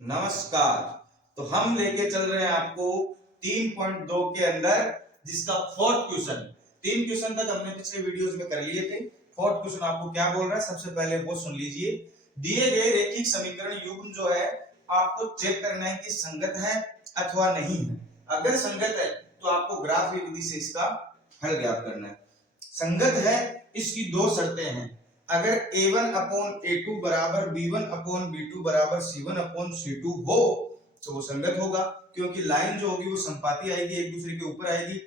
नमस्कार। तो हम लेके चल रहे हैं आपको 3.2 के अंदर जिसका फोर्थ क्वेश्चन। 3 क्वेश्चन तक हमने पिछले वीडियोस में कर लिए थे। फोर्थ क्वेश्चन आपको क्या बोल रहा है, सबसे पहले वो सुन लीजिए। दिए गए रैखिक समीकरण युग्म जो है आपको चेक करना है कि संगत है अथवा नहीं है। अगर संगत है तो आपको ग्राफ विधि से इसका हल ज्ञात करना है। संगत है, इसकी दो शर्तें हैं। अगर a1 अपॉन a2 बराबर b1 अपॉन b2 बराबर c1 अपॉन c2 हो तो वो संगत होगा, क्योंकि लाइन जो होगी वो संपाती आएगी, एक दूसरे के ऊपर आएगी,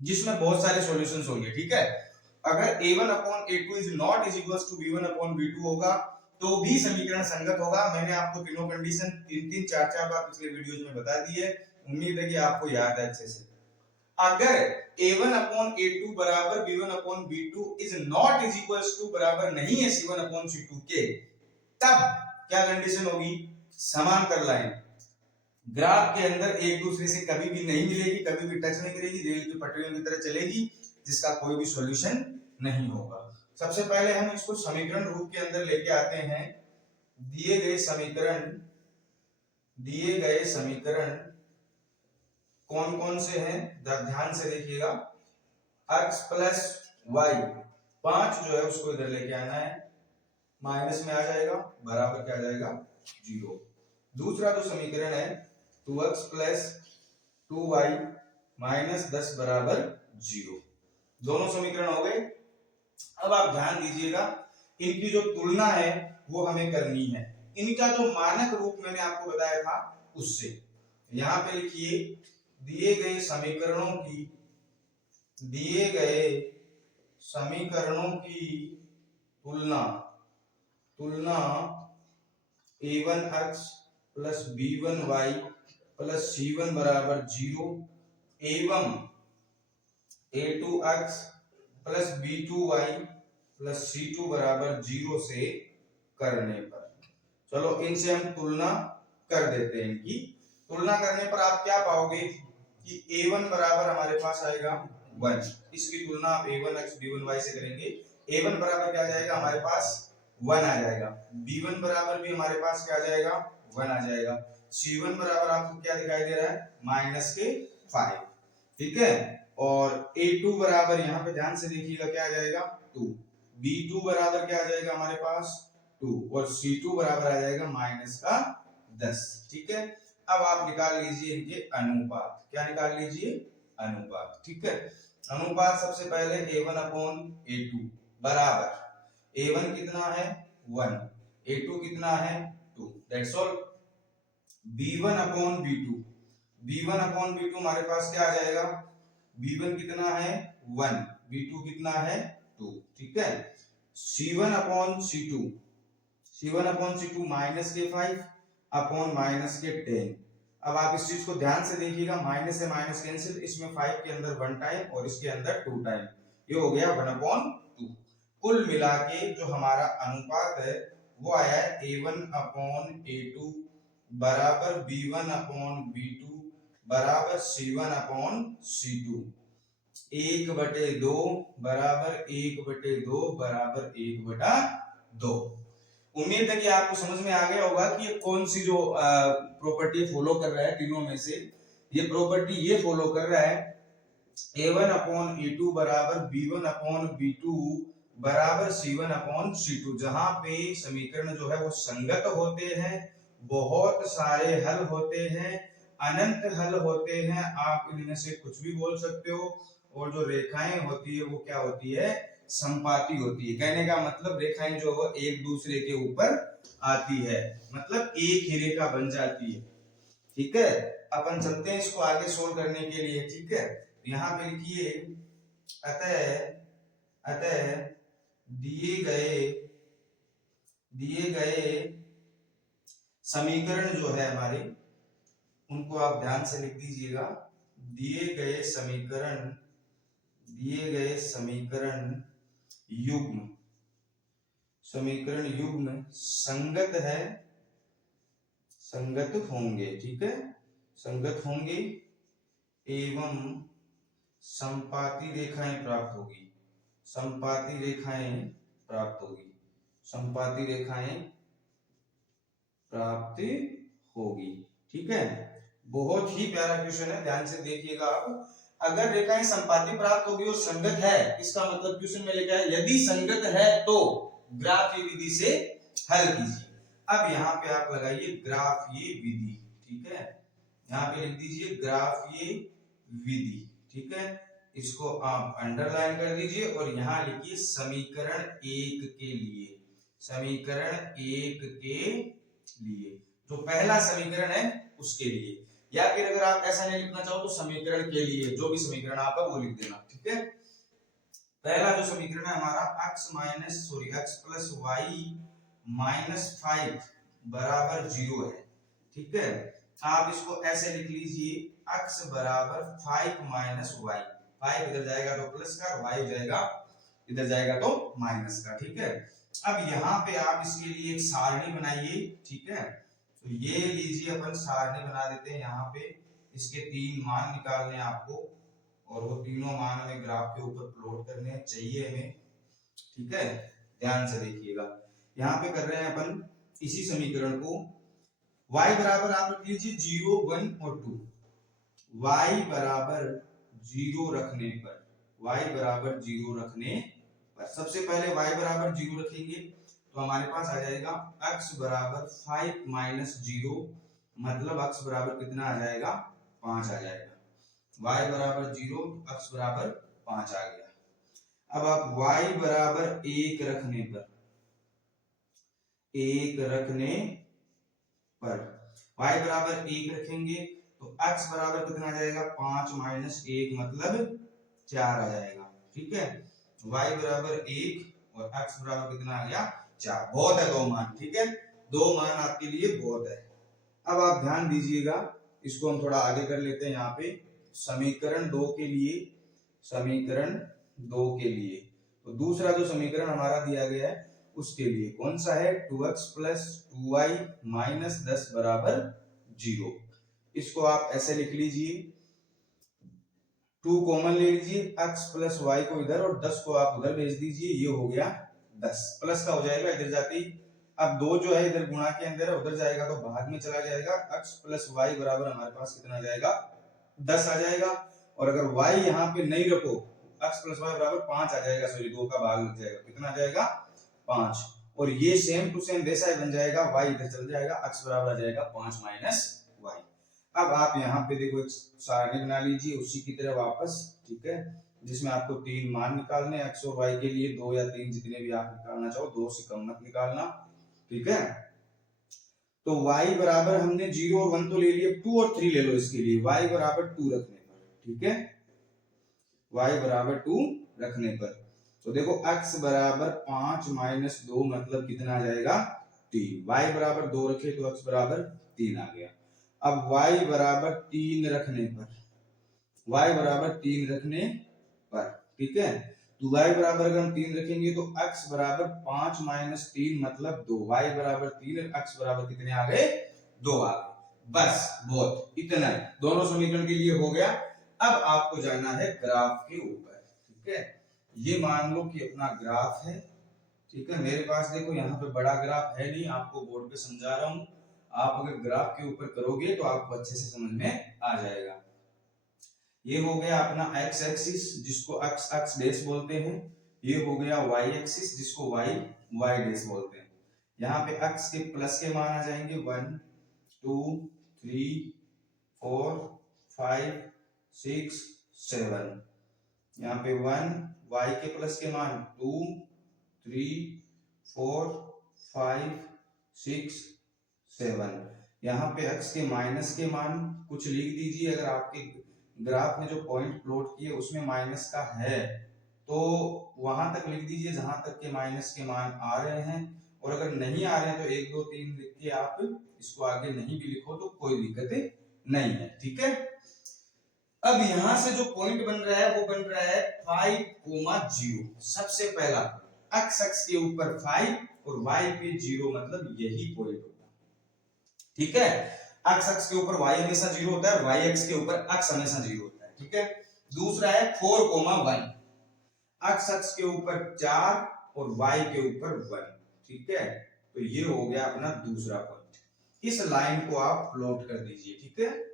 जिसमें बहुत सारे सॉल्यूशंस होंगे। ठीक है। अगर a1 upon a2 is not is equals to b1 upon b2 होगा तो भी समीकरण संगत होगा। मैंने आपको तीनों कंडीशन तीन चार बार पिछले वीडियोस में बता दी है, उम्मीद है कि आपको याद है अच्छे से। अगर a1 अपॉन a2 बराबर b1 upon b2 is not is equals to बराबर नहीं है c1 अपॉन c2 के, तब क्या कंडीशन होगी, समांतर लाइन ग्राफ के अंदर एक दूसरे से कभी भी नहीं मिलेगी, कभी भी टच नहीं करेगी, रेल की पटरियों की तरह चलेगी, जिसका कोई भी सॉल्यूशन नहीं होगा। सबसे पहले हम इसको समीकरण रूप के अंदर लेके आते हैं। दिए गए समीकरण कौन कौन से हैं, ध्यान से देखिएगा। x प्लस वाई 5 जो है उसको इधर लेके आना है, माइनस में आ जाएगा, बराबर क्या आ जाएगा 0। दूसरा जो समीकरण है 2x प्लस 2y माइनस 10 बराबर 0। दोनों समीकरण हो गए। अब आप ध्यान दीजिएगा, इनकी जो तुलना है वो हमें करनी है। इनका जो मानक रूप मैंने आपको बताया था उससे यहां पे लिखिए, दिए गए समीकरणों की तुलना a1x plus b1y plus c1 बराबर 0 एवं a2x plus b2y plus c2 बराबर 0 से करने पर, चलो इनसे हम तुलना कर देते हैं। इनकी तुलना करने पर आप क्या पाओगे कि a1 बराबर हमारे पास आएगा 1। इसकी तुलना आप a1x b1y से करेंगे, a1 बराबर क्या आ जाएगा हमारे पास 1 आ जाएगा, b1 बराबर भी हमारे पास क्या आ जाएगा 1 आ जाएगा, c1 बराबर आपको क्या दिखाई दे रहा है माइनस के 5। ठीक है। और a2 बराबर यहाँ पे ध्यान से देखिएगा क्या आ जाएगा 2, b2 बराबर क्या आ जाएगा हमारे पास 2 और c2 बराबर आ जाएगा माइनस का 10। ठीक है। अब आप निकाल लीजिए इनके अनुपात। क्या निकाल लीजिए, अनुपात। ठीक है। अनुपात सबसे पहले a1 अपॉन a2 बराबर a1 कितना है 1, a2 कितना है 2, that's all. b1 upon b2 हमारे पास क्या आ जाएगा, b1 कितना है 1, b2 कितना है 2। ठीक है। c1 अपॉन c2 माइनस के 5 अपॉन माइनस के 10। अब आप इस चीज को ध्यान से देखिएगा, माइनस से माइनस कैंसिल, इसमें 5 के अंदर 1 टाइम और इसके अंदर 2 टाइम, ये हो गया 1/2। कुल मिला के जो हमारा अनुपात है वो आया है a1 अपॉन a2 बराबर b1 अपॉन b2 बराबर c1 अपॉन c2, 1/2 बराबर 1/2 बराबर 1/2। उम्मीद है कि आपको समझ में आ गया होगा कि ये कौन सी जो प्रॉपर्टी फॉलो कर रहा है तीनों में से। ये प्रॉपर्टी ये फॉलो कर रहा है a1 अपॉन a2 बराबर b1 अपॉन b2 बराबर c1 अपॉन c2, जहां पे समीकरण जो है वो संगत होते हैं, बहुत सारे हल होते हैं, अनंत हल होते हैं, आप इनमें से कुछ भी बोल सकते हो। और जो रेखाएं होती है वो क्या होती है, संपाती होती है। कहने का मतलब रेखाएं जो है एक दूसरे के ऊपर आती है, मतलब एक ही रेखा बन जाती है। ठीक है। अपन चलते हैं इसको आगे सोल्व करने के लिए। ठीक है। यहाँ पे लिखिए, अतः दिए गए समीकरण जो है हमारे, उनको आप ध्यान से लिख दीजिएगा। दिए गए समीकरण युग्म संगत होंगे। ठीक है, संगत होंगे एवं संपाती रेखाएं प्राप्त होगी। संपाती रेखाएं प्राप्त होगी। ठीक है, बहुत ही प्यारा क्वेश्चन है, ध्यान से देखिएगा आप। अगर रेखाएं संपाती प्राप्त होगी और संगत है, इसका मतलब क्वेश्चन में लिखा है यदि संगत है तो ग्राफ ये विधि से हल कीजिए। अब यहाँ पे आप लगाइए ग्राफ ये विधि। ठीक है, यहाँ पे लिख दीजिए ग्राफ ये विधि। ठीक है, इसको आप अंडरलाइन कर दीजिए और यहाँ लिखिए समीकरण 1 के लिए, समीकरण 1 के लिए जो पहला समीकरण है उसके लिए, या फिर अगर आप ऐसा नहीं लिखना चाहो तो समीकरण के लिए, जो भी समीकरण आप है वो लिख देना। ठीक है, पहला जो समीकरण है हमारा x प्लस वाई माइनस 5 बराबर 0 है। ठीक है, आप इसको ऐसे लिख लीजिए x बराबर 5 माइनस वाई, 5 इधर जाएगा तो प्लस का, y हो जाएगा इधर जाएगा तो माइनस का। ठीक है, अब यहाँ पे आप इसके लिए एक सारणी बनाइए। ठीक है, तो ये लीजिए अपन सारणी बना देते हैं। यहाँ पे इसके 3 मान निकालने आपको और वो तीनों मान हमें ग्राफ के ऊपर प्लॉट करने चाहिए हमें। ठीक है, ध्यान से देखिएगा, यहाँ पे कर रहे हैं अपन इसी समीकरण को y बराबर आप रख लीजिए 0 1 और 2, y बराबर 0 रखने पर, y बराबर 0 रखने पर सबसे पहले y बराबर 0 रखेंगे तो हमारे पास आ जाएगा x बराबर 5 माइनस 0, मतलब x बराबर कितना आ जाएगा 5 आ जाएगा। y बराबर 0, x बराबर 5 आ गया। अब आप y बराबर 1 रखने पर, 1 रखने पर y बराबर 1 रखेंगे तो x बराबर कितना आ जाएगा 5 माइनस 1 मतलब 4 आ जाएगा। ठीक है, y बराबर 1 और x बराबर कितना आ गया 4, बहुत है 2 मान। ठीक है, 2 मान आपके लिए बहुत है। अब आप ध्यान दीजिएगा, इसको हम थोड़ा आगे कर लेते हैं। यहाँ पे समीकरण 2 के लिए, समीकरण 2 के लिए तो दूसरा जो समीकरण हमारा दिया गया है उसके लिए कौन सा है 2x प्लस 2y माइनस 10 बराबर 0, इसको आप ऐसे लिख लीजिए, 2 कॉमन ले लीजिए, x प्लस y को इधर और 10 को आप उधर भेज दीजिए, ये हो गया 10, प्लस का हो जाएगा इधर जाते ही। अब 2 जो है इधर गुणा के अंदर है, उधर जाएगा तो भाग में चला जाएगा, x प्लस y बराबर हमारे पास कितना आ जाएगा 10 आ जाएगा। और अगर y यहाँ पे नहीं रखो, x प्लस y बराबर 5 आ जाएगा, सॉरी 2 का भाग लग जाएगा, कितना आ जाएगा 5, और ये सेम टू सेम वैसा ही बन जाएगा, y इधर चल जाएगा, x बराबर आ जाएगा 5 माइनस y। अब आप यहाँ पे देखो एक सारणी बना लीजिए उसी की तरह वापस। ठीक है, जिसमें आपको 3 मान निकालने x और y के लिए, 2 या 3 जितने भी आप निकालना चाहो, 2 से कम मत निकालना। ठीक है, तो y बराबर हमने 0 और 1 तो ले लिए, 2 और 3 ले लो इसके लिए, y बराबर 2 रखने पर। ठीक है, y बराबर 2 रखने पर तो देखो x बराबर 5 माइनस 2 मतलब कितना आ जाएगा 3, y बराबर 2 रखे तो x बराबर 3 आ गया। अब y बराबर 3 रखने पर, y बराबर 3 रखने पर, ठीक है, तो y बराबर अगर हम 3 रखेंगे तो x बराबर 5 माइनस 3 मतलब 2, y बराबर 3 और x बराबर कितने आ गए 2 आ गए। बस बहुत इतना ही, दोनों समीकरण के लिए हो गया। अब आपको जाना है ग्राफ के ऊपर। ठीक है, ये मान लो कि अपना ग्राफ है। ठीक है, मेरे पास देखो यहाँ पे बड़ा ग्राफ है नहीं, आपको बोर्ड पे समझा रहा हूँ, आप अगर ग्राफ के ऊपर करोगे तो आपको अच्छे से समझ में आ जाएगा। ये हो गया अपना x एक्सिस जिसको x x डैश बोलते हैं, ये हो गया y एक्सिस जिसको y y डैश बोलते हैं। यहाँ पे x के प्लस के मान आ जाएंगे 1 2 3 4 5 6 7, यहाँ पे 1, y के प्लस के मान 2 3 4 5 6 7, यहाँ पे x के माइनस के मान कुछ लिख दीजिए। अगर आपके ग्राफ में जो पॉइंट प्लॉट किए उसमें माइनस का है तो वहां तक लिख दीजिए जहां तक के माइनस के मान आ रहे हैं, और अगर नहीं आ रहे हैं तो 1 2 3 लिख के आप इसको आगे नहीं भी लिखो तो कोई दिक्कत नहीं है। ठीक है, अब यहां से जो पॉइंट बन रहा है वो बन रहा है 5,0। सबसे पहला x एक्स के ऊपर 5 और y पे 0 मतलब यही पॉइंट होगा। ठीक है, x एक्स के ऊपर y हमेशा 0 होता है, y एक्स के ऊपर x हमेशा 0 होता है। ठीक है, दूसरा है 4,1, x एक्स के ऊपर 4 और y के ऊपर 1। ठीक है, तो ये हो गया अपना दूसरा पॉइंट। इस लाइन को आप प्लॉट कर दीजिए, ठीक है।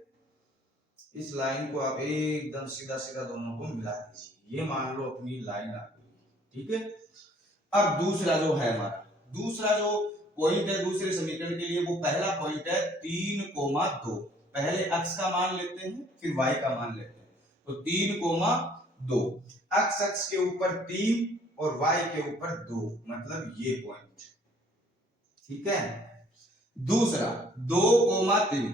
इस लाइन को आप एकदम सीधा सीधा दोनों को मिला दीजिए, ये मान लो अपनी लाइन आ गई, ठीक है। अब दूसरा जो है हमारा, दूसरा जो पॉइंट है दूसरे समीकरण के लिए, वो पहला पॉइंट है 3,2। पहले x का मान लेते हैं फिर y का मान लेते हैं। तो 3,2, x के ऊपर 3 और y के ऊपर 2, मतलब ये पॉइंट, ठीक है। दूसरा 2,3,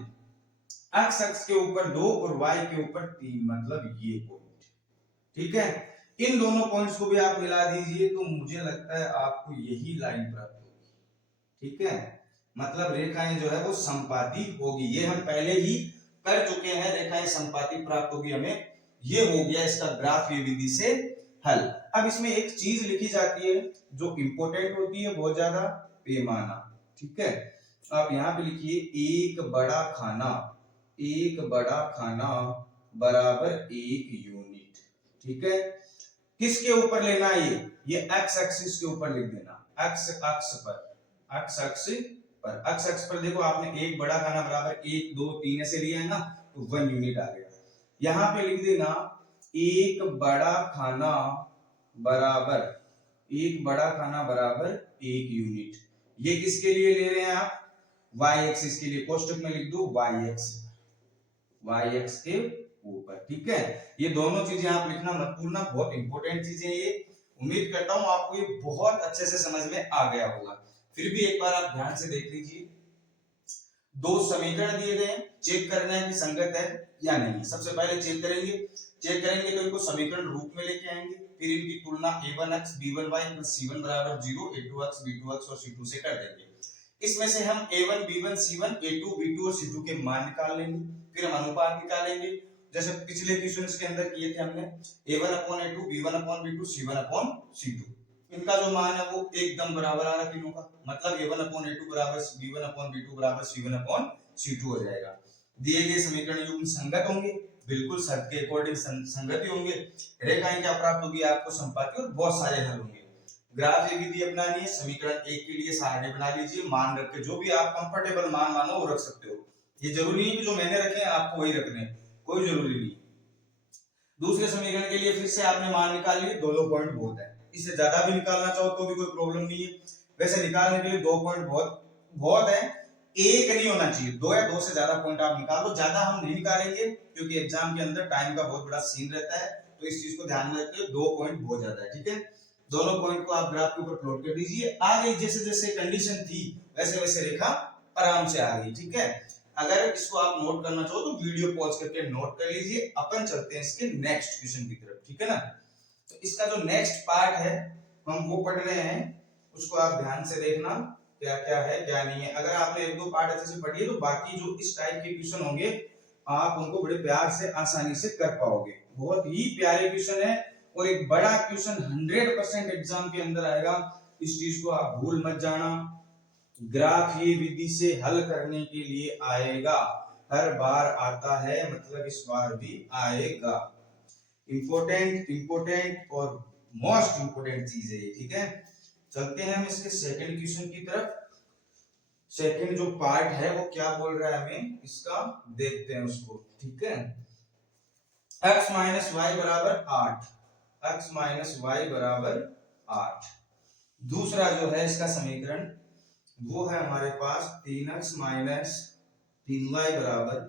x के ऊपर 2 और y के ऊपर 3, मतलब ये पॉइंट, ठीक है। इन दोनों पॉइंट्स को भी आप मिला दीजिए तो मुझे लगता है आपको यही लाइन प्राप्त होगी, ठीक है। मतलब रेखाएं जो है वो संपाती होगी, ये हम पहले ही कर चुके हैं, रेखाएं संपाती प्राप्त होगी हमें, ये हो गया इसका ग्राफ ये विधि से हल। अब इसमें एक चीज लिखी जाती है जो इंपॉर्टेंट होती है बहुत ज्यादा, पैमाना, ठीक है। आप यहाँ पे लिखिए एक बड़ा खाना, एक बड़ा खाना बराबर 1 यूनिट, ठीक है। किसके ऊपर लेना है ये एक्स एक्सिस के ऊपर लिख देना, एक्स अक्ष पर, एक्स अक्ष पर, एक्स अक्ष पर देखो आपने एक बड़ा खाना बराबर 1 2 3 ऐसे लिया है ना, तो 1 यूनिट आ गया। यहां पे लिख देना एक बड़ा खाना बराबर, एक बड़ा खाना बराबर 1 यूनिट। ये किसके लिए ले रहे हैं आप, वाई एक्सिस के लिए, कोष्टक में लिख दो वाई एक्स, वाई एक्स के ऊपर, ठीक है। ये दोनों चीजें आप लिखना मत भूलना, बहुत इंपॉर्टेंट चीजें ये। उम्मीद करता हूं आपको ये बहुत अच्छे से समझ में आ गया होगा। फिर भी एक बार आप ध्यान से देख लीजिए, दो समीकरण दिए गए, चेक करना है कि संगत है या नहीं। सबसे पहले चेक करेंगे तो इनको समीकरण रूप में लेके आएंगे, फिर इनकी तुलना a1x b1y c1 बराबर 0, a2x b2x और c2 से कर देंगे। इसमें से हम a1 b1 c1 a2 b2 और c2 के मान निकाल लेंगे, फिर हम अनुपात निकालेंगे, जैसे पिछले क्वेश्चंस के अंदर किए थे हमने, a1/a2 b1/b2 c1/c2। इनका जो मान है वो एकदम बराबर आ रहा है तीनों का, मतलब a1/a2 बराबर b1/b2 बराबर c1/c2 हो जाएगा। दिए गए समीकरण युग्म संगत होंगे, बिल्कुल शर्त के अकॉर्डिंग संगति होंगे। रेखाएं क्या प्राप्त होगी आपको, संपाती, और बहुत सारे हल होंगे। ग्राफ ये विधि अपनानी है, समीकरण एक के लिए सारणी बना लीजिए, मान रख के जो भी आप कंफर्टेबल मान मानो वो रख सकते हो। ये जरूरी नहीं कि जो मैंने रखे हैं आपको वही रखने हैं, कोई जरूरी नहीं। दूसरे समीकरण के लिए फिर से आपने मान निकाल लिए, 2 पॉइंट बहुत है, इससे ज्यादा भी निकालना चाहो तो भी कोई प्रॉब्लम नहीं है। वैसे निकालने के लिए 2 पॉइंट बहुत है, एक नहीं होना चाहिए, 2 या 2 से ज्यादा पॉइंट आप निकालो। ज्यादा हम नहीं निकालेंगे क्योंकि एग्जाम के अंदर टाइम का बहुत बड़ा सीन रहता है, तो इस चीज को ध्यान में रखिए, 2 पॉइंट बहुत ज्यादा है, ठीक है। दोनों पॉइंट को आप ग्राफ के ऊपर प्लॉट कर दीजिए। आ गई, जैसे जैसे कंडीशन थी वैसे वैसे रेखा आराम से आ गई, ठीक है। अगर इसको आप नोट करना चाहो तो वीडियो पॉज करके नोट कर लीजिए। अपन चलते हैं इसके नेक्स्ट क्वेश्चन की तरफ, ठीक है ना। तो इसका जो नेक्स्ट पार्ट है हम वो पढ़ रहे हैं, उसको आप ध्यान से देखना क्या क्या है क्या नहीं है। अगर आपने 1-2 पार्ट अच्छे से पढ़ लिए तो बाकी जो इस टाइप के क्वेश्चन होंगे आप उनको बड़े प्यार से आसानी से कर पाओगे। बहुत ही प्यारे क्वेश्चन है और एक बड़ा क्वेश्चन 100% एग्जाम के अंदर आएगा, इस चीज को आप भूल मत जाना। ग्राफ ये विधि से हल करने के लिए आएगा, हर बार आता है, मतलब इस बार भी आएगा। इंपोर्टेंट और मोस्ट इंपोर्टेंट चीज है ये, ठीक है। चलते हैं हम इसके सेकंड क्वेश्चन की तरफ। सेकंड जो पार्ट है वो क्या बोल रहा है हमें इसका देखते हैं उसको, ठीक है। x माइनस वाई बराबर 8, x माइनस वाई बराबर 8। दूसरा जो है इसका समीकरण वो है हमारे पास 3x माइनस 3y बराबर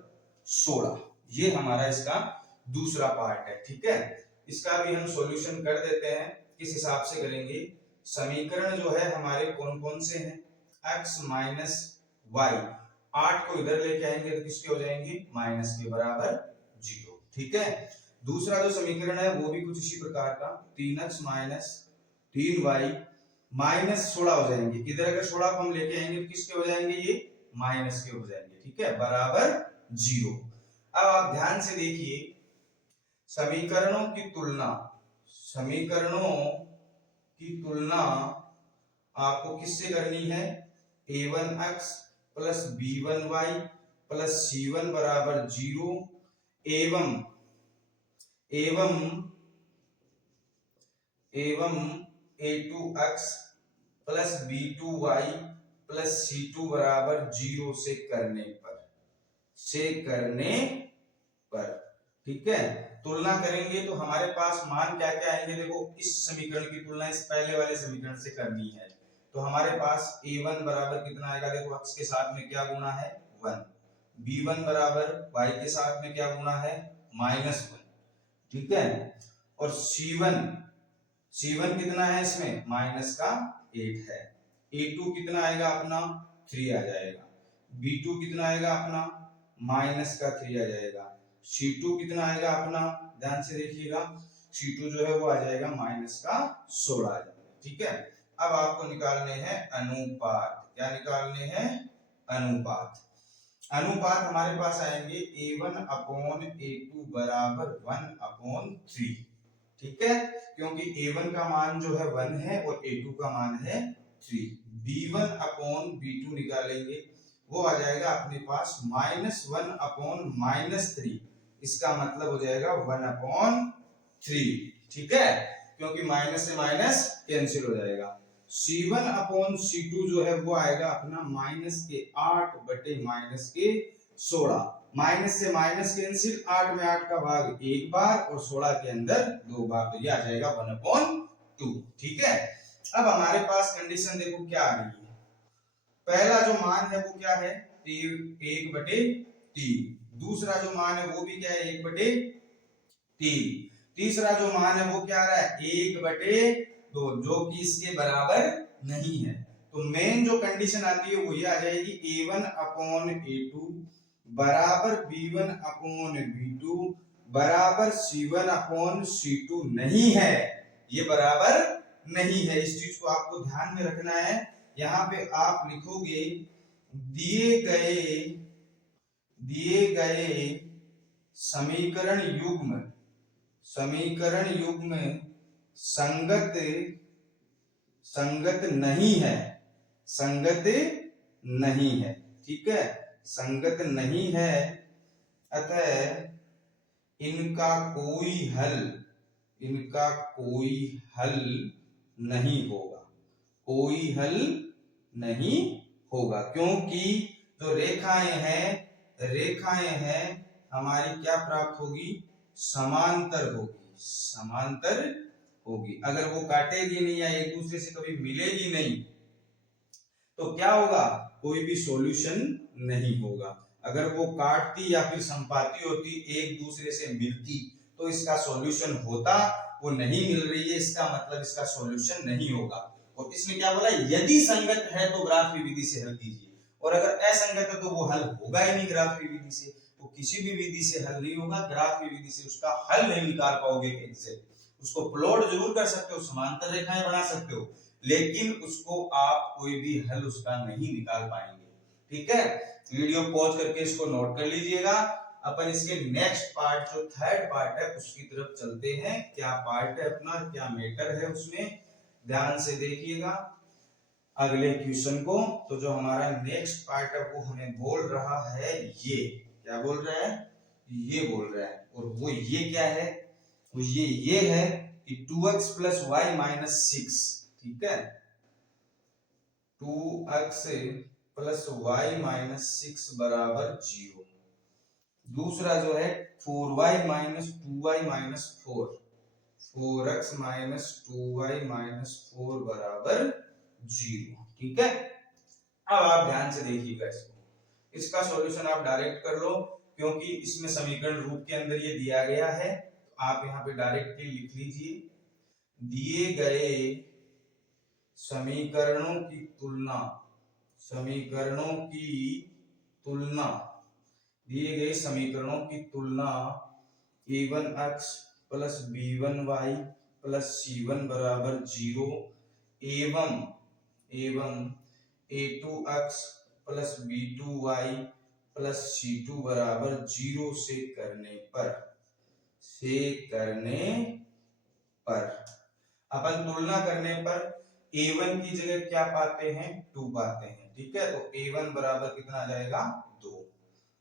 16। ये हमारा इसका दूसरा पार्ट है, ठीक है। इसका भी हम सॉल्यूशन कर देते हैं, किस हिसाब से करेंगे। समीकरण जो है हमारे कौन कौन से हैं, x माइनस वाई, 8 को इधर लेके आएंगे तो किसके हो जाएंगे, माइनस के बराबर 0, ठीक है। दूसरा जो समीकरण है वो भी कुछ इसी प्रकार का, 3x माइनस 3y माइनस 16 हो जाएंगे, इधर अगर 16 को हम लेके आएंगे तो किसके हो जाएंगे, ये माइनस के हो जाएंगे, ठीक है, बराबर 0। अब आप ध्यान से देखिए, समीकरणों की तुलना आपको किससे करनी है, a1x plus b1y plus c1 बराबर 0 एवं a2x plus b2y plus C2 बराबर 0 से करने पर ठीक है। तुलना करेंगे तो हमारे पास मान क्या क्या आएंगे, देखो इस समीकरण की तुलना इस पहले वाले समीकरण से करनी है तो हमारे पास a1 बराबर कितना आएगा, देखो x के साथ में क्या गुना है 1, b1 बराबर y के साथ में क्या गुना है -1, ठीक है। और C1 कितना है इसमें -8 है। A2 कितना आएगा अपना 3 आ जाएगा, B2 कितना आएगा अपना -3 आ जाएगा, C2 कितना आएगा अपना, ध्यान से देखिएगा, C2 जो है वो आ जाएगा -16 आ जाएगा, ठीक है। अब आपको निकालने हैं अनुपात, क्या निकालने हैं अनुपात। अनुपात हमारे पास आएंगे A1/A2 बराबर 1/3, ठीक है, क्योंकि A1 का मान जो है 1 है और A2 का मान है 3। B1/B2 निकालेंगे, वो आ जाएगा अपने पास -1/-3, इसका मतलब हो जाएगा 1/3, ठीक है, क्योंकि माइनस से माइनस कैंसिल हो जाएगा। C1/C2 जो है वो आएगा अपना -8/-16, माइनस से माइनस कैंसिल, 8 में 8 का भाग एक बार और 16 के अंदर 2 बार, तो ये आ जाएगा 1/2, ठीक है। अब हमारे पास कंडीशन देखो क्या आ रही है, पहला जो मान है वो क्या है 1/3, दूसरा जो मान है वो भी क्या है 1/3, तीसरा जो मान है वो क्या आ रहा है 1/2, जो कि इसके बराबर नहीं है। तो मेन जो कंडीशन आती है वो ये आ जाएगी A1/A2 बराबर B1/B2 बराबर C1/C2 नहीं है, ये बराबर नहीं है। इस चीज को आपको ध्यान में रखना है। यहाँ पे आप लिखोगे दिए गए समीकरण युग्म संगत नहीं है, ठीक है, संगत नहीं है, अतः इनका कोई हल नहीं होगा, क्योंकि जो रेखाएं हैं हमारी क्या प्राप्त होगी, समांतर होगी। अगर वो काटेगी नहीं या एक दूसरे से कभी मिलेगी नहीं तो क्या होगा, कोई भी सॉल्यूशन नहीं होगा। अगर वो काटती या फिर संपाती होती, एक दूसरे से मिलती, तो इसका सॉल्यूशन होता, वो नहीं मिल रही है, इसका मतलब इसका सॉल्यूशन नहीं होगा। और इसमें क्या बोला, यदि संगत है तो ग्राफी विधि से हल कीजिए, और अगर असंगत है तो वो हल होगा ही नहीं ग्राफी विधि से, तो किसी भी विधि से हल नहीं होगा, ग्राफी विधि से उसका हल नहीं निकाल पाओगे कैसे। उसको प्लॉट जरूर कर सकते हो, समांतर रेखाएं बना सकते हो, लेकिन उसको आप कोई भी हल उसका नहीं निकाल पाएंगे, ठीक है। वीडियो पॉज करके इसको नोट कर लीजिएगा। अपन इसके नेक्स्ट पार्ट जो थर्ड पार्ट है उसकी तरफ चलते हैं। क्या पार्ट है अपना, क्या मैटर है उसमें, ध्यान से देखिएगा अगले क्वेश्चन को। तो जो हमारा नेक्स्ट पार्ट है वो हमें बोल रहा है, ये क्या बोल रहा है, ये बोल रहा है, और वो ये क्या है, वो ये है कि 2x + y - 6, ठीक है, 2x + y - 6 बराबर 0। दूसरा जो है 4y - 2y - 4, 4x - 2y - 4 बराबर 0, ठीक है। अब आप ध्यान से देखिएगा इसका सॉल्यूशन आप डायरेक्ट कर लो, क्योंकि इसमें समीकरण रूप के अंदर ये दिया गया है, तो आप यहाँ पे डायरेक्टली लिख लीजिए, दिए गए समीकरणों की तुलना दिए गए समीकरणों की तुलना a1x + b1y + c1 बराबर 0 एवं a2x + b2y + c2 बराबर 0 से करने पर अपन तुलना करने पर a1 की जगह क्या पाते हैं, 2 पाते हैं, ठीक है। तो a1 बराबर कितना आ जाएगा 2।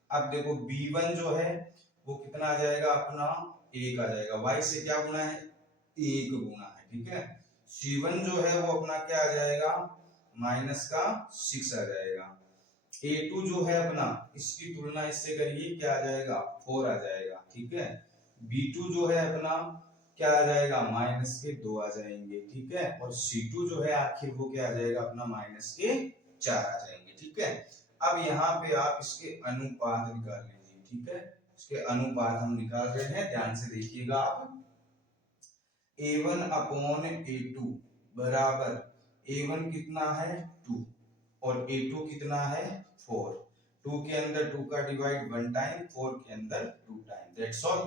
अब देखो b1 जो है वो कितना आ जाएगा अपना 1 आ जाएगा, y से क्या गुना है 1 गुना है, ठीक है। c1 जो है वो अपना क्या आ जाएगा माइनस का 6 आ जाएगा। A2 जो है अपना, इसकी तुलना इससे करिए, क्या आ जाएगा 4 आ जाएगा, ठीक है। B2 जो है अपना क्या आ जाएगा, माइनस के 2 आ जाएंगे, ठीक है। और C2 जो है आखिर वो क्या आ जाएगा अपना, माइनस के 4 आ जाएंगे, ठीक है। अब यहाँ पे आप इसके अनुपात निकाल लीजिए, ठीक है। इसके अनुपात हम निकाल रहे हैं, ध्यान से देखिएगा आप। A1 अपॉन A2 बराबर, A1 कितना है 2 और A2 कितना है 4। 2 के अंदर 2 का डिवाइड 1 टाइम, 4 के अंदर 2 टाइम, दैट्स ऑल।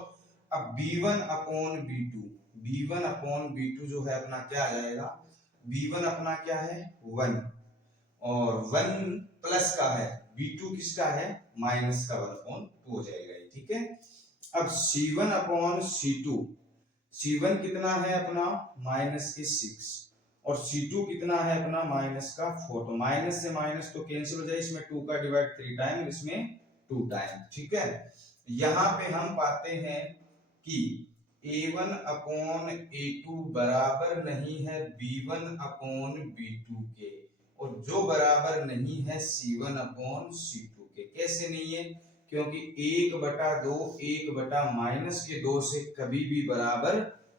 अब B1 upon B2, B1 upon B2 जो है अपना क्या आ जाएगा, B1 अपना क्या है 1 और 1 प्लस का है, B2 किसका है माइनस का 1 अपॉन 2 हो जाएगा, ठीक है। अब C1 अपॉन C2, C1 कितना है अपना माइनस के 6 और C2 कितना है अपना माइनस का 4। तो माइनस से माइनस तो कैंसिल हो जाए, इसमें 2 का डिवाइड 3 टाइम, इसमें 2 टाइम, ठीक है। यहाँ पे हम पाते हैं कि A1 अपॉन A2 बराबर नहीं है B1 अपॉन B2 के, और जो बराबर नहीं है C1 अपॉन C2 के। कैसे नहीं है, क्योंकि 1/2 1 माइनस के 2 से कभी भी बराबर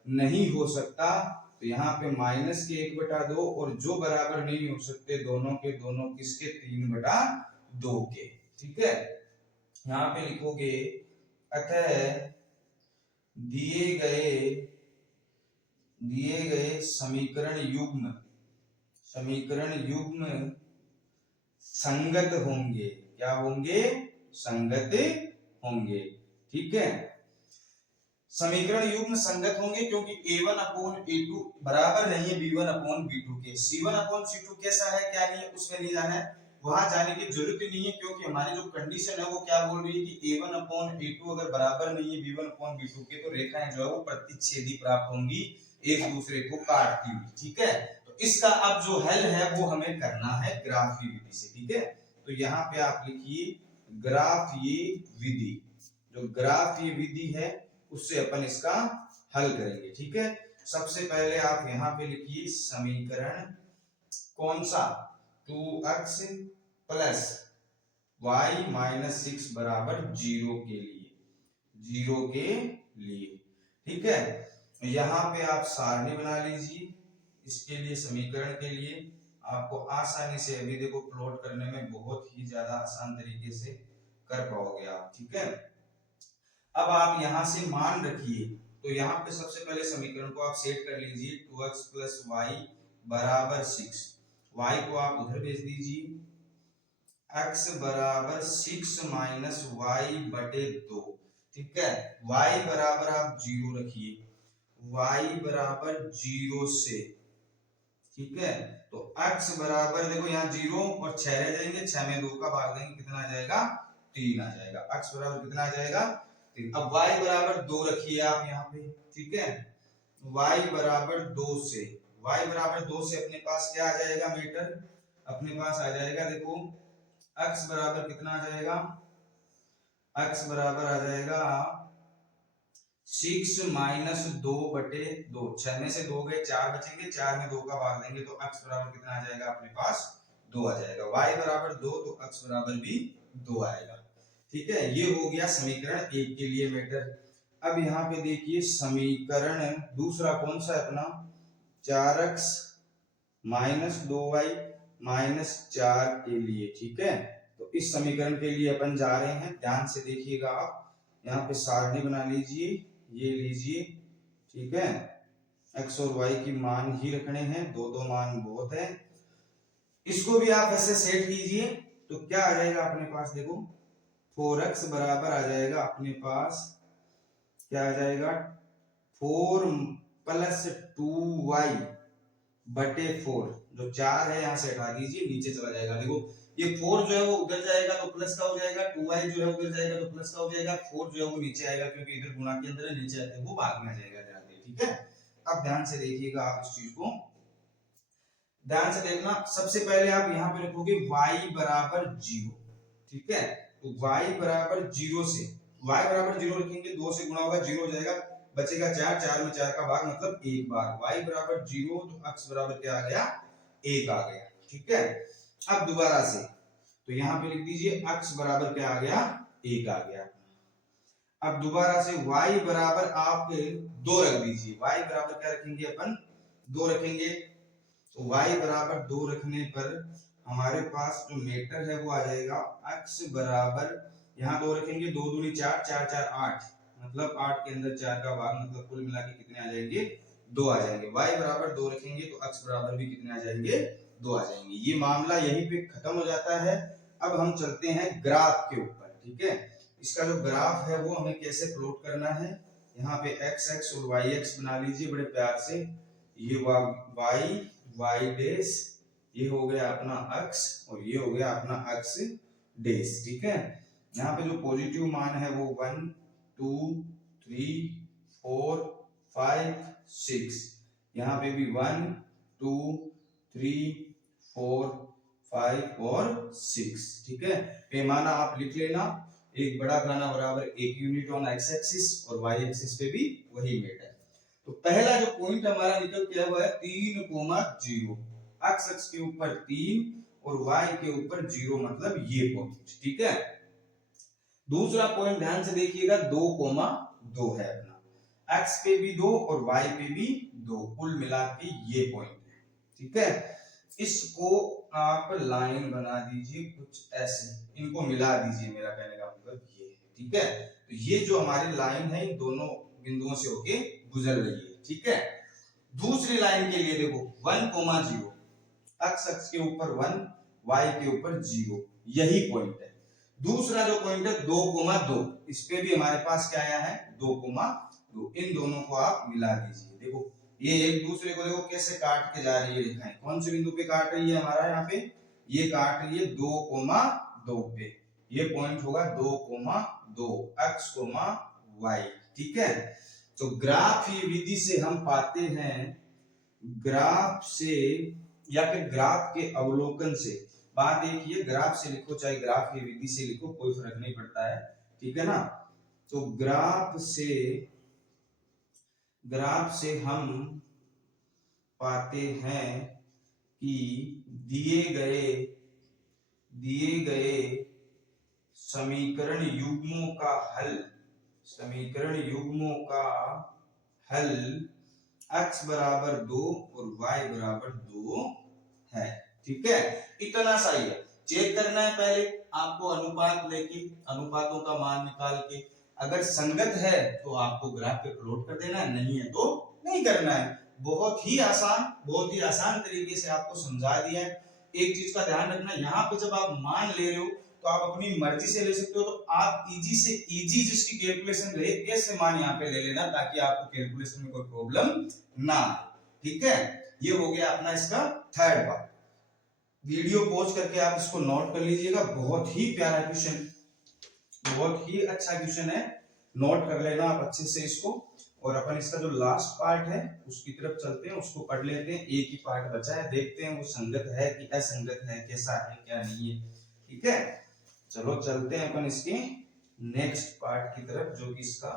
नहीं हो सकता। तो यहाँ पे माइनस के 1/2 और जो बराबर नहीं हो सकते दोनों के दोनों किसके, 3/2 के, ठीक है। यहाँ पे लिखोगे अतः दिए गए समीकरण युग्म संगत होंगे। क्या होंगे, संगत होंगे, ठीक है। समीकरण युग्म संगत होंगे क्योंकि A1 अपॉन A2 बराबर नहीं है B1 अपॉन B2 के। C1 अपॉन C2 कैसा है क्या नहीं है उसमें नहीं जाना है, वहां जाने की जरूरत ही नहीं है, क्योंकि हमारी जो कंडीशन है वो क्या बोल रही है कि A1 अपॉन A2 अगर बराबर नहीं है B1 अपॉन B2 के, तो रेखाएं जो है वो प्रतिच्छेदी प्राप्त होंगी, एक दूसरे को काटती हुई, ठीक है। तो इसका अब जो हल है वो हमें करना है ग्राफीय विधि से, ठीक है। तो यहाँ पे आप लिखिए ग्राफीय विधि, जो ग्राफीय विधि है उससे अपन इसका हल करेंगे, ठीक है। सबसे पहले आप यहाँ पे लिखिए समीकरण कौन सा, 2x प्लस y माइनस 6 बराबर 0 के लिए, ठीक है। यहाँ पे आप सारणी बना लीजिए, इसके लिए समीकरण के लिए आपको आसानी से, अभी देखो प्लॉट करने में बहुत ही ज्यादा आसान तरीके से कर पाओगे आप, ठीक है। अब आप यहां से मान रखिए, तो यहाँ पे सबसे पहले समीकरण को आप सेट कर लीजिए, 2x प्लस वाई बराबर 6, y को आप उधर भेज दीजिए, x बराबर 6 माइनस वाई बटे 2, ठीक है। y बराबर आप 0 रखिए, y बराबर 0 से, ठीक है। तो x बराबर देखो यहाँ 0 और 6 रह जाएंगे, 6 में 2 का भाग देंगे, कितना आ जाएगा 3 आ जाएगा। x बराबर कितना आ जाएगा 3। अब y बराबर 2 रखिए आप यहाँ पे, ठीक है। y बराबर 2 से, y बराबर 2 से अपने पास क्या आ जाएगा मीटर, अपने पास आ जाएगा देखो x बराबर कितना आ जाएगा, x बराबर आ जाएगा 6 माइनस 2 बटे 2, 6 में से 2 गए 4 बचेंगे, 4 में 2 का भाग देंगे तो x बराबर कितना आ जाएगा अपने पास 2 आ जाएगा। y बराबर 2 तो x बराबर भी 2 आएगा, ठीक है। ये हो गया समीकरण 1 के लिए मैटर। अब यहाँ पे देखिए समीकरण दूसरा कौन सा है अपना, 4x माइनस 2y माइनस 4 के लिए, ठीक है। तो इस समीकरण के लिए अपन जा रहे हैं, ध्यान से देखिएगा आप। यहाँ पे सारणी बना लीजिए, ये लीजिए, ठीक है। x और y की मान ही रखने हैं, दो मान बहुत है। इसको भी आप ऐसे सेट कीजिए तो क्या आ जाएगा अपने पास, देखो 4x बराबर आ जाएगा अपने पास, क्या आ जाएगा 4 प्लस 2y बटे 4, जो 4 है यहाँ से हटा दीजिए, नीचे चला जाएगा। देखो ये 4 जो है वो उधर जाएगा तो प्लस का हो जाएगा, 2y जो है उधर जाएगा तो प्लस का हो जाएगा, 4 जो है वो नीचे आएगा क्योंकि इधर गुणा के अंदर है, नीचे आते वो भाग में आ जाएगा, ध्यान दें, ठीक है। अब ध्यान से देखिएगा आप इस चीज को, ध्यान से देखना। सबसे पहले आप यहाँ पे रखोगे y बराबर 0, ठीक है। तो y बराबर 0 से, y बराबर 0 रखेंगे, 2 से गुणा होगा 0 हो जाएगा, बचेगा 4, 4 में 4 का भाग मतलब एक बार, y बराबर 0 तो x बराबर क्या आ गया 1 आ गया, ठीक है। अब दोबारा से तो यहाँ पे लिख दीजिए x बराबर क्या आ गया, 1 आ गया। अब दोबारा से y बराबर आप 2 रख दीजिए। y बराबर क्या रखेंगे अपन, 2 रखेंगे। तो y बराबर 2 रखने पर हमारे पास जो मीटर है वो आ जाएगा x बराबर, यहाँ 2 रखेंगे, 2 दूनी 4, 4 4 8, मतलब 8 के अंदर 4 का भाग, मतलब कुल मिला के कितने आ जाएंगे, 2 आ जाएंगे। y बराबर 2 रखेंगे तो x बराबर भी कितने आ जाएंगे, 2 आ जाएंगे। ये मामला यहीं पे खत्म हो जाता है। अब हम चलते हैं ग्राफ के ऊपर, ठीक है। इसका जो ग्राफ है वो हमें कैसे प्लॉट करना है, यहाँ पे x x और y x बना लीजिए बड़े प्यार से। ये y डैश, ये हो गया अपना x और ये हो गया अपना x डैश, ठीक है। यहाँ पे जो पॉजिटिव मान है वो 1 2 3 4 5 6, यहाँ पे भी 1 2 3 4 5 और 6, ठीक है। पैमाना आप लिख लेना, एक बड़ा खाना बराबर 1 यूनिट ऑन x एक्सिस और y एक्सिस पे भी वही मेट है। तो पहला जो पॉइंट हमारा निकल के हुआ है 3,0, x एक्स के ऊपर 3 और y के ऊपर 0, मतलब ये पॉइंट, ठीक है। दूसरा पॉइंट ध्यान से देखिएगा 2,2 है अपना, x पे भी 2 और y पे भी 2, कुल मिला के ये पॉइंट है, ठीक है। इसको आप लाइन बना दीजिए कुछ ऐसे, इनको मिला दीजिए, मेरा कहने का मतलब ये है, ठीक है। तो ये जो हमारी लाइन है इन दोनों बिंदुओं से होके गुजर रही है, ठीक है। दूसरी लाइन के लिए देखो 1,0, x एक्स के ऊपर 1, y के ऊपर 0, यही पॉइंट है। दूसरा जो पॉइंट है 2,2, इस पे भी हमारे पास क्या आया है 2,2, इन दोनों को आप मिला दीजिए। देखो ये एक दूसरे को देखो कैसे काट के जा रही है रेखाएं, कौन से बिंदु पे काट रही है हमारा, यहाँ पे ये काट रही है 2,2 पे, ये पॉइंट होगा 2,2 x, y, ठीक है। तो ग्राफ ये विधि से हम पाते हैं, ग्राफ से या फिर ग्राफ के अवलोकन से, बात एक ही है, ग्राफ से लिखो चाहे ग्राफ की विधि से लिखो कोई फर्क नहीं पड़ता है, ठीक है ना। तो ग्राफ हम पाते हैं कि दिए गए समीकरण युग्मों का हल x बराबर 2 और y बराबर 2 है, ठीक है। इतना सा ही है, चेक करना है पहले आपको अनुपात लेके, अनुपातों का मान निकाल के, अगर संगत है तो आपको ग्राफ पे प्लॉट कर देना है, नहीं है तो नहीं करना है। बहुत ही आसान तरीके से आपको समझा दिया है। एक चीज का ध्यान रखना, यहाँ पे जब आप मान ले रहे हो तो आप अपनी मर्जी से ले सकते हो, तो आप इजी से इजी जिसकी कैलकुलेशन रहे ऐसे मान यहाँ पे ले लेना, ताकि आपको कैलकुलेशन में कोई प्रॉब्लम ना आए, ठीक है। ये हो गया अपना इसका थर्ड पार्ट। वीडियो पॉज करके आप इसको नोट कर लीजिएगा, बहुत ही प्यारा क्वेश्चन, बहुत ही अच्छा क्वेश्चन है, नोट कर लेना आप अच्छे से इसको। और अपन इसका जो लास्ट पार्ट है उसकी तरफ चलते हैं, उसको पढ़ लेते हैं। एक ही पार्ट बचा है, देखते हैं वो संगत है कि असंगत है, कैसा है क्या नहीं है, ठीक है। चलो चलते हैं अपन इसके नेक्स्ट पार्ट की तरफ, जो कि इसका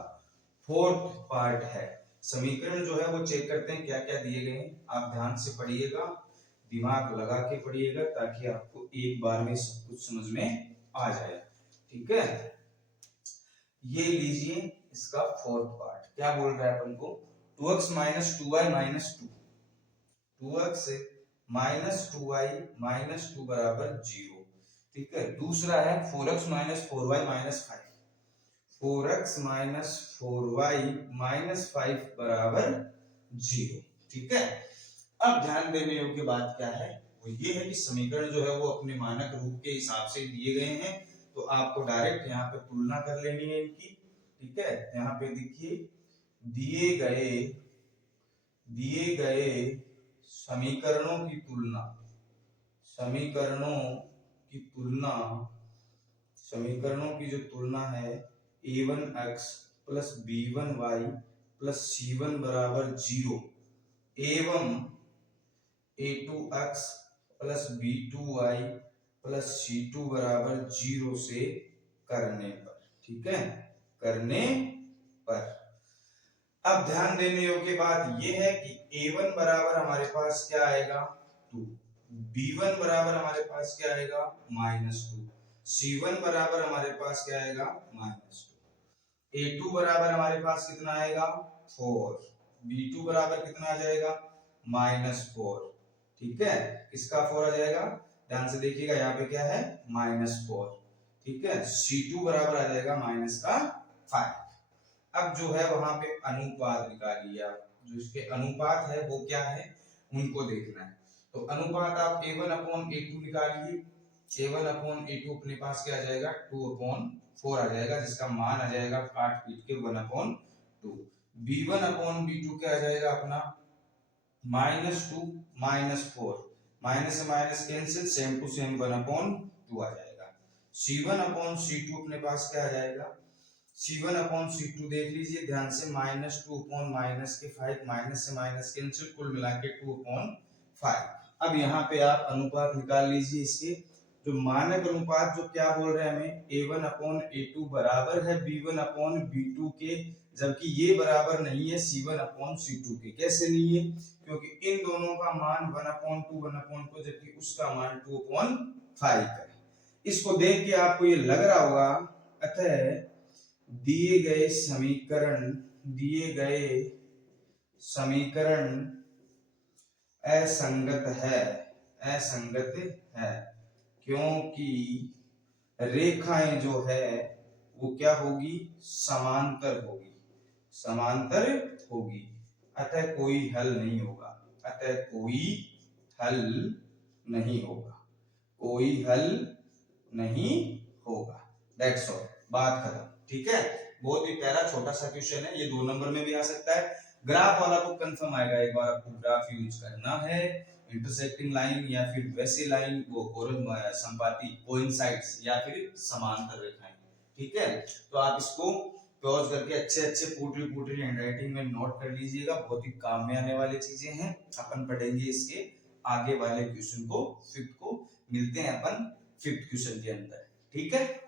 फोर्थ पार्ट है। समीकरण जो है वो चेक करते हैं क्या क्या दिए गए हैं, आप ध्यान से पढ़िएगा, दिमाग लगा के पढ़िएगा, ताकि आपको एक बार में सब कुछ समझ में आ जाए, ठीक है। ये लीजिए इसका फोर्थ पार्ट, क्या बोल रहा है अपन को, 2x minus 2y minus 2, 2x minus 2y minus 2 बराबर 0, ठीक है। दूसरा है 4x minus 4y minus 5, 4x minus 4y minus 5 बराबर 0, ठीक है। अब ध्यान देने योग्य बात क्या है, वो ये है कि समीकरण जो है वो अपने मानक रूप के हिसाब से दिए गए हैं, तो आपको डायरेक्ट यहाँ पे तुलना कर लेनी है इनकी, ठीक है। यहाँ पे देखिए दिए गए समीकरणों की जो तुलना है, a1x plus b1y plus c1 बराबर 0 एवं a2x plus b2y plus c2 बराबर 0 से करने पर, ठीक है, करने पर। अब ध्यान देने योग्य बात यह है कि a1 बराबर हमारे पास क्या आएगा 2, B1 बराबर हमारे पास क्या आएगा -2, C1 बराबर हमारे पास क्या आएगा -2, A2 बराबर हमारे पास कितना आएगा 4, B2 बराबर कितना आ जाएगा -4। ठीक है, किसका 4 आ जाएगा, ध्यान से देखिएगा यहाँ पे क्या है -4। ठीक है, C2 बराबर आ जाएगा -5। अब जो है वहां पे अनुपात निकालिए आप, जो इसके अनुपात है वो क्या है उनको देखना है। तो अनुपात आप A1/A2 निकालिए, A1/A2 अपने पास क्या आ जाएगा 2/4 आ जाएगा, जिसका मान आ जाएगा काट पीट के 1/2। B1/B2 क्या आ जाएगा अपना -2 -4, माइनस से minus cancel, same to same 1/2 आ जाएगा। C1/C2 अपने पास क्या आ जाएगा, C1/C2 देख लीजिए ध्यान से, -2/-5, माइनस से माइनस कैंसिल, कुल मिला के 2/5। अब यहाँ पे आप अनुपात निकाल लीजिए इसके, जो मानक अनुपात जो क्या बोल रहे हैं हमें, A1/A2 बराबर है B1/B2 के, जबकि ये बराबर नहीं है C1/C2 के। कैसे नहीं है, क्योंकि इन दोनों का मान 1/2 जबकि उसका मान 2/5 है। इसको देख के आपको ये लग रहा होगा, अतः दिए गए समीकरण असंगत है, क्योंकि रेखाएं जो है वो क्या होगी, समांतर होगी, अतः कोई हल नहीं होगा, दैट्स ऑल, बात खत्म। ठीक है, बहुत ही प्यारा छोटा सा क्वेश्चन है, ये 2 नंबर में भी आ सकता है। ग्राफ वाला को कंफर्म आएगा, एक बार आपको ग्राफ यूज करना है, इंटरसेक्टिंग लाइन या फिर वैसी लाइन वो संपाती कोइंसाइड्स या फिर समांतर रेखाएं। ठीक है, तो आप इसको पॉज करके अच्छे पूरी हैंडराइटिंग में नोट कर लीजिएगा, बहुत ही काम में आने वाली चीजें हैं। अपन पढ़ेंगे इसके आगे वाले क्वेश्चन को, 5th को मिलते हैं अपन 5th क्वेश्चन के अंदर। ठीक है।